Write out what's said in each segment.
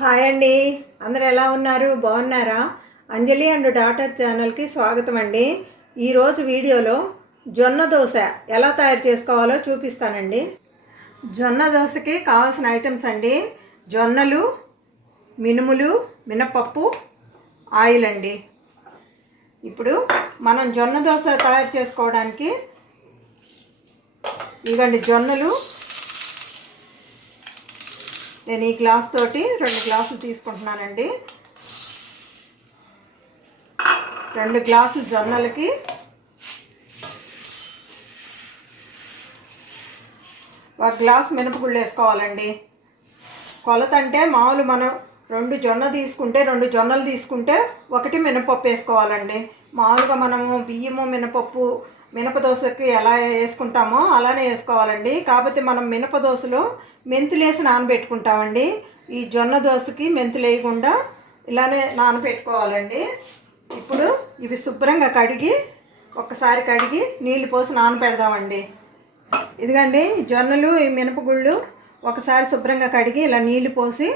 Hi అండి. అందరు ఎలా ఉన్నారు? బాగున్నారా? అంజలి అండ్ డాటర్ ఛానల్కి స్వాగతం అండి. ఈరోజు వీడియోలో జొన్న దోశ ఎలా తయారు చేసుకోవాలో చూపిస్తానండి. జొన్న దోశకి కావాల్సిన ఐటమ్స్ అండి. జొన్నలు మినుములు మినపప్పు ఆయిల్ అండి. ఇప్పుడు మనం జొన్న దోశ తయారు చేసుకోవడానికి ఇవ్వండి జొన్నలు నేను ఈ గ్లాస్ తోటి రెండు గ్లాసులు తీసుకుంటున్నానండి. రెండు గ్లాసులు జొన్నలకి. ఒక గ్లాస్ మినపగుళ్ళు వేసుకోవాలండి. కొలత అంటే మామూలు మనం రెండు జొన్న తీసుకుంటే రెండు జొన్నలు తీసుకుంటే ఒకటి మినపప్పు వేసుకోవాలండి. మామూలుగా మనము బియ్యము మినపప్పు మినపదోశకి ఎలా వేసుకుంటామో అలానే వేసుకోవాలండి. కాకపోతే మనం మినప దోశలో మెంతులు వేసి నానబెట్టుకుంటామండి. ఈ జొన్న దోశకి మెంతులు వేయకుండా ఇలానే నానబెట్టుకోవాలండి. ఇప్పుడు ఇవి శుభ్రంగా కడిగి ఒక్కసారి కడిగి నీళ్ళు పోసి నానబెడదామండి. ఇదిగండి జొన్నలు ఈ మినపగుళ్ళు ఒకసారి శుభ్రంగా కడిగి ఇలా నీళ్ళు పోసి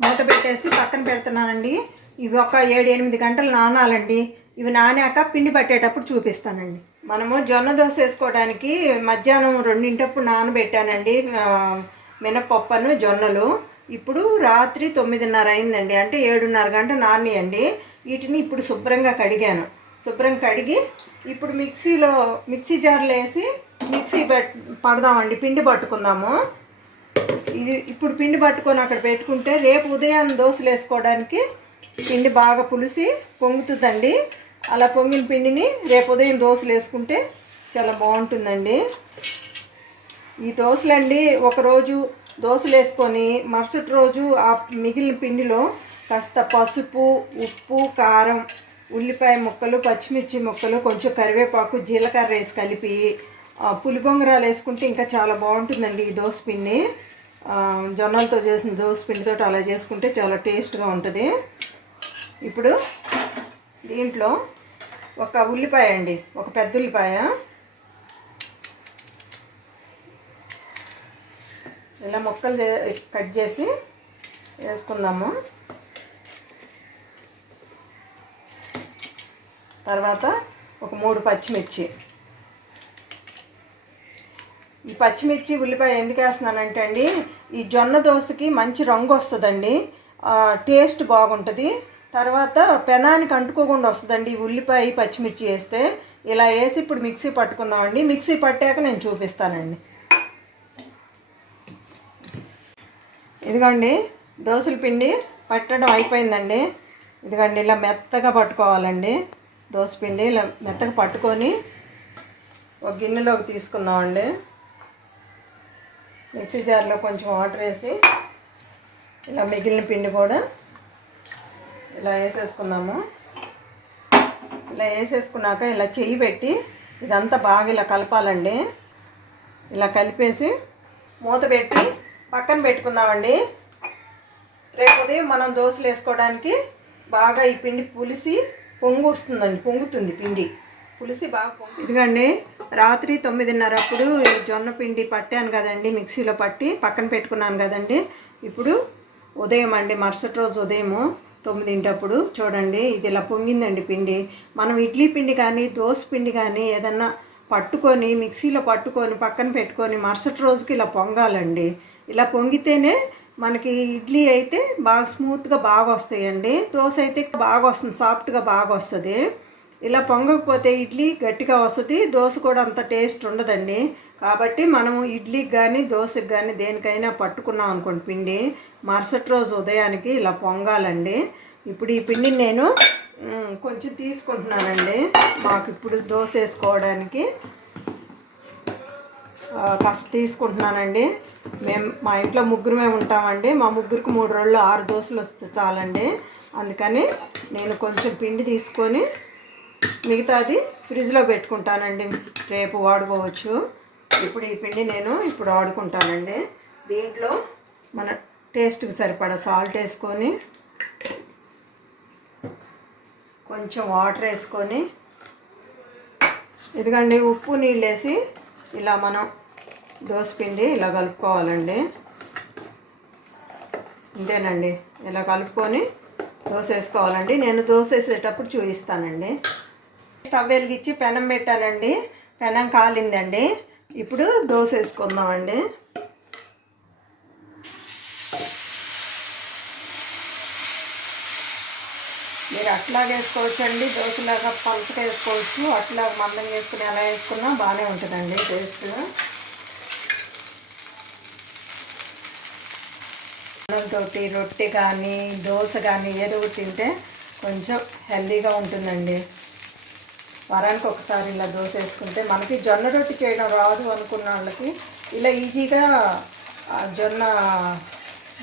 మూత పెట్టేసి పక్కన పెడుతున్నానండి. ఇవి ఒక ఏడు ఎనిమిది గంటలు నానాలండి. ఇవి నానాక పిండి పట్టేటప్పుడు చూపిస్తానండి. మనము జొన్న దోశ వేసుకోవడానికి మధ్యాహ్నం రెండింటప్పుడు నానబెట్టానండి. మినపప్పును జొన్నలు. ఇప్పుడు రాత్రి తొమ్మిదిన్నర అయిందండి. అంటే ఏడున్నర గంట నానియండి. వీటిని ఇప్పుడు శుభ్రంగా కడిగాను. శుభ్రంగా కడిగి ఇప్పుడు మిక్సీలో మిక్సీ జార్లో వేసి మిక్సీ పడదామండి. పిండి పట్టుకుందాము. ఇది ఇప్పుడు పిండి పట్టుకొని అక్కడ పెట్టుకుంటే రేపు ఉదయం దోశలు వేసుకోవడానికి పిండి బాగా పులిసి పొంగుతుందండి. అలా పొంగిన పిండిని రేపు ఉదయం దోశలు వేసుకుంటే చాలా బాగుంటుందండి. ఈ దోశలండి ఒకరోజు దోశలు వేసుకొని మరుసటి రోజు ఆ మిగిలిన పిండిలో కాస్త పసుపు ఉప్పు కారం ఉల్లిపాయ ముక్కలు పచ్చిమిర్చి ముక్కలు కొంచెం కరివేపాకు జీలకర్ర వేసి కలిపి పులిబొంగరాలు వేసుకుంటే ఇంకా చాలా బాగుంటుందండి ఈ దోశ పిండి. జొన్నలతో చేసిన దోశ పిండితో అలా చేసుకుంటే చాలా టేస్ట్గా ఉంటుంది. ఇప్పుడు దీంట్లో ఒక ఉల్లిపాయ అండి ఒక పెద్ద ఉల్లిపాయ. ఇలా ముక్కలు కట్ చేసి వేసుకుందాము. తర్వాత ఒక మూడు పచ్చిమిర్చి. ఈ పచ్చిమిర్చి ఉల్లిపాయ ఎందుకు వేస్తున్నానంటే అండి ఈ జొన్న దోశకి మంచి రంగు వస్తుందండి. టేస్ట్ బాగుంటుంది. తర్వాత పెనానికి అంటుకోకుండా వస్తుందండి ఈ ఉల్లిపాయ పచ్చిమిర్చి వేస్తే. ఇలా వేసి ఇప్పుడు మిక్సీ పట్టుకుందామండి. మిక్సీ పట్టాక నేను చూపిస్తానండి. ఇదిగోండి దోశల పిండి పట్టడం అయిపోయిందండి. ఇదిగోండి ఇలా మెత్తగా పట్టుకోవాలండి. దోశ పిండి ఇలా మెత్తగా పట్టుకొని ఒక గిన్నెలోకి తీసుకుందామండి. మిక్సీ జార్లో కొంచెం వాటర్ వేసి ఇలా మిగిలిన పిండి కూడా ఇలా వేసేసుకుందాము. ఇలా వేసేసుకున్నాక ఇలా చెయ్యి పెట్టి ఇదంతా బాగా ఇలా కలపాలండి. ఇలా కలిపేసి మూత పెట్టి పక్కన పెట్టుకుందామండి. రేపు ఉదయం మనం దోశలు వేసుకోవడానికి బాగా ఈ పిండి పులిసి పొంగు వస్తుందండి పొంగుతుంది పిండి. పులిసి బాగా పొంగు. ఇదిగండి రాత్రి తొమ్మిదిన్నర అప్పుడు ఈ జొన్న పిండి పట్టాను కదండి మిక్సీలో పట్టి పక్కన పెట్టుకున్నాను కదండి. ఇప్పుడు ఉదయం అండి మరుసటి రోజు ఉదయము తొమ్మిదింటప్పుడు చూడండి ఇది ఇలా పొంగిందండి పిండి. మనం ఇడ్లీ పిండి కానీ దోశ పిండి కానీ ఏదన్నా పట్టుకొని మిక్సీలో పట్టుకొని పక్కన పెట్టుకొని మరుసటి రోజుకి ఇలా పొంగాలండి. ఇలా పొంగితేనే మనకి ఇడ్లీ అయితే బాగా స్మూత్గా బాగా వస్తాయండి దోశ అయితే బాగా వస్తుంది సాఫ్ట్గా బాగా వస్తుంది ఇలా పొంగకపోతే ఇడ్లీ గట్టిగా వస్తుంది దోశ కూడా అంత టేస్ట్ ఉండదండి. కాబట్టి మనము ఇడ్లీకి కానీ దోశకి కానీ దేనికైనా పట్టుకున్నాం అనుకోండి పిండి మరుసటి రోజు ఉదయానికి ఇలా పొంగాలండి. ఇప్పుడు ఈ పిండిని నేను కొంచెం తీసుకుంటున్నానండి. మాకు ఇప్పుడు దోశ వేసుకోవడానికి కాస్త తీసుకుంటున్నానండి. మేము మా ఇంట్లో ముగ్గురమే ఉంటామండి. మా ముగ్గురికి మూడు రోజులు ఆరు దోశలు వస్తే చాలండి. అందుకని నేను కొంచెం పిండి తీసుకొని మిగతాది ఫ్రిడ్జ్లో పెట్టుకుంటానండి. రేపు వాడుకోవచ్చు. ఇప్పుడు ఈ పిండి నేను ఇప్పుడు వాడుకుంటానండి. దీంట్లో మన టేస్ట్కి సరిపడా సాల్ట్ వేసుకొని కొంచెం వాటర్ వేసుకొని ఇదిగండి ఉప్పు నీళ్ళు వేసి ఇలా మనం దోసపిండి ఇలా కలుపుకోవాలండి. ఇంతేనండి. ఇలా కలుపుకొని దోశ వేసుకోవాలండి. నేను దోశ వేసేటప్పుడు చూపిస్తానండి స్టవ్ వెలిగించి పెనం పెట్టానండి. పెనం కాలిందండి. ఇప్పుడు దోశ వేసుకుందామండి. మీరు అట్లా వేసుకోవచ్చు అండి దోశలాగా పలుసుగా వేసుకోవచ్చు. అట్లా మందం వేసుకుని ఎలా వేసుకున్నా బాగానే ఉంటుందండి టేస్ట్. తోటి రొట్టె కానీ దోశ కానీ ఏదో ఒకటి తింటే కొంచెం హెల్దీగా ఉంటుందండి. వారానికి ఒకసారి ఇలా దోశ వేసుకుంటే మనకి జొన్న రొట్టె చేయడం రాదు అనుకున్న వాళ్ళకి ఇలా ఈజీగా జొన్న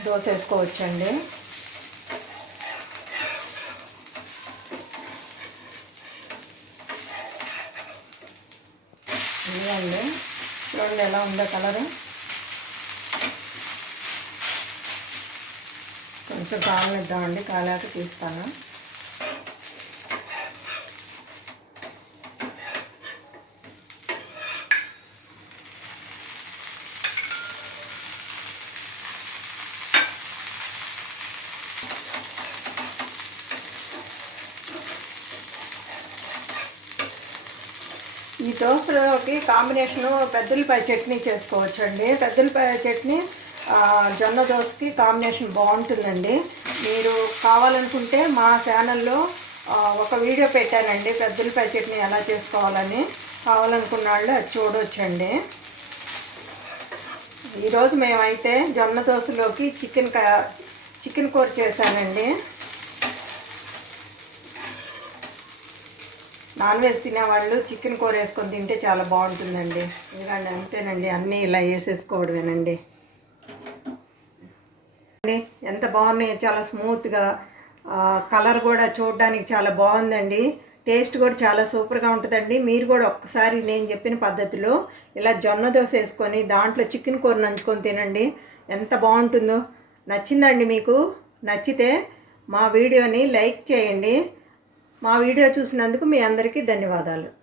దోశ వేసుకోవచ్చండి. ఇదండి చూడండి ఎలా ఉందో కలరు. కొంచెం కాలనిద్దామండి కాలాక తీస్తాను. ఈ దోశలోకి కాంబినేషను పెద్దలపాయ చట్నీ చేసుకోవచ్చండి. పెద్దలపాయ చట్నీ జొన్న దోశకి కాంబినేషన్ బాగుంటుందండి. మీరు కావాలనుకుంటే మా ఛానల్లో ఒక వీడియో పెట్టానండి పెద్దలపాయ చట్నీ ఎలా చేసుకోవాలని. కావాలనుకున్న వాళ్ళు అది చూడవచ్చండి ఈరోజు మేమైతే జొన్న దోశలోకి చికెన్ చికెన్ కూర చేశానండి. నాన్ వెజ్ తినేవాళ్ళు చికెన్ కూర వేసుకొని తింటే చాలా బాగుంటుందండి. ఇలాంటి అంతేనండి అన్నీ ఇలా వేసేసుకోవడమేనండి. ఎంత బాగున్నాయో చాలా స్మూత్గా కలర్ కూడా చూడడానికి చాలా బాగుందండి. టేస్ట్ కూడా చాలా సూపర్గా ఉంటుందండి. మీరు కూడా ఒక్కసారి నేను చెప్పిన పద్ధతిలో ఇలా జొన్న దోశ వేసుకొని దాంట్లో చికెన్ కూర నంచుకొని తినండి. ఎంత బాగుంటుందో. నచ్చిందండి మీకు? నచ్చితే మా వీడియోని లైక్ చేయండి. మా వీడియో చూసినందుకు మీ అందరికీ ధన్యవాదాలు.